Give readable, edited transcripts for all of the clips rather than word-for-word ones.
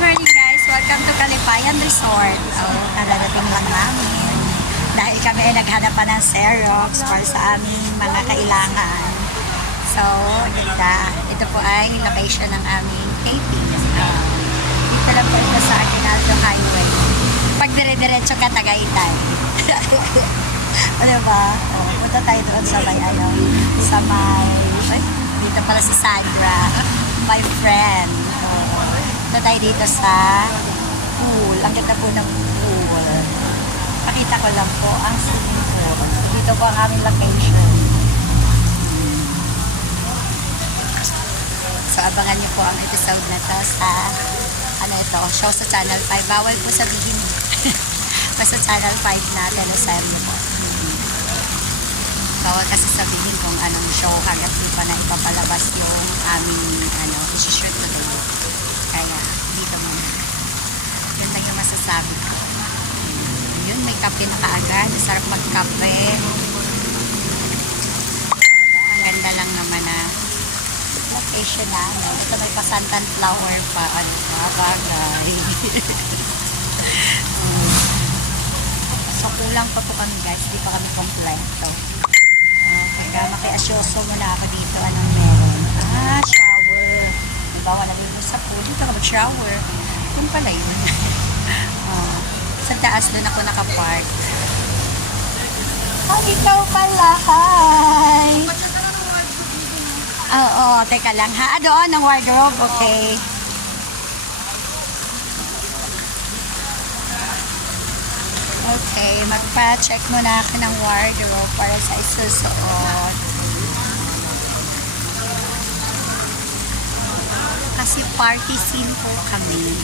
morning guys, welcome to Kalipayan Resort. Kararating lang namin. Dahil kami ay naghanap pa ng Xerox para sa aming mga kailangan. So, ganda. Ito po ay location ng aming taping. Dito lang po ito sa Aguinaldo Highway. Pag dire-diretso ka, Tagaytay. Ano ba? Punta tayo doon sa may sa may... Dito pala si Sandra, my friend. Punta tayo dito sa pool. Ang ganda po ng pool. Pakita ko lang po ang swimming pool. Dito po ang aming location. So, abangan niyo po ang episode na to sa show sa Channel 5. Bawal po sabihin sa Channel 5 natin o sa mo po. Bawal kasi sabihin kung anong show hanggat di pa na ipapalabas yung aming isi-shoot na doon. Kaya dito muna. Yun lang yung masasabi ko. Yun, may kape na kaagad. Sarap magkape. Ang ganda lang naman na location namin. Ito may pasantan flower pa. Ano pa? Bagay. So, kulang pa po kami guys. Di pa kami kompleto. Kaya makiasyoso muna ako dito. Anong meron? Shower. Diba, wala din sa pool. Dito ka mag-shower. Kung pala yun. Sa taas doon ako nakapark. Ikaw pala. Hi! Oo, teka lang ha. Doon ang wardrobe. Okay. Okay, magpa-check muna ako ng wardrobe para sa isusuot. Kasi party scene po kami.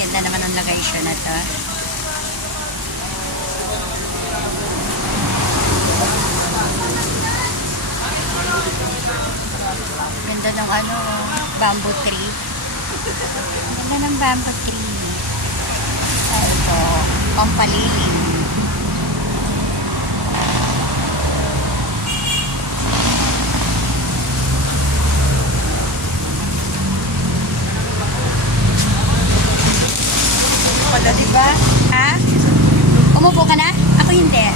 Ganda naman ang location na to. Ganda ng bamboo tree. Ganda ng bamboo tree. Ito, pampalilim. Wala, diba? Ha? Umupo ka na? Ako hindi.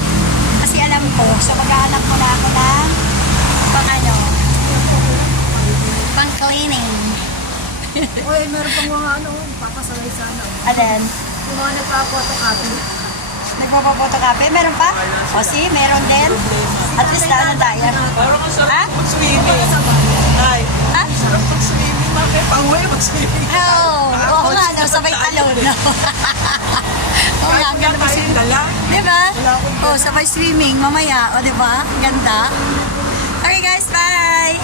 Kasi alam ko, so mag-aalam ko na ako ng pang cleaning. Uy, meron pang mga papasalay sana. Alin? Yung mga nagpa-photocopy. Nagpapaphotocopy? Meron pa? O si, meron din. At least na tayo. Parang ang sarap Ha? mag-swimming. Ay, Ha? sarap mag-swimming. Bakit? Pang-uwi mag-swimming. Oo nga, no, sabay talon. No? Oo nga, Kahit ganda wala tayong dala. diba? Wala akong Oo, sabay swimming mamaya. O diba? Ganda. Okay guys, bye!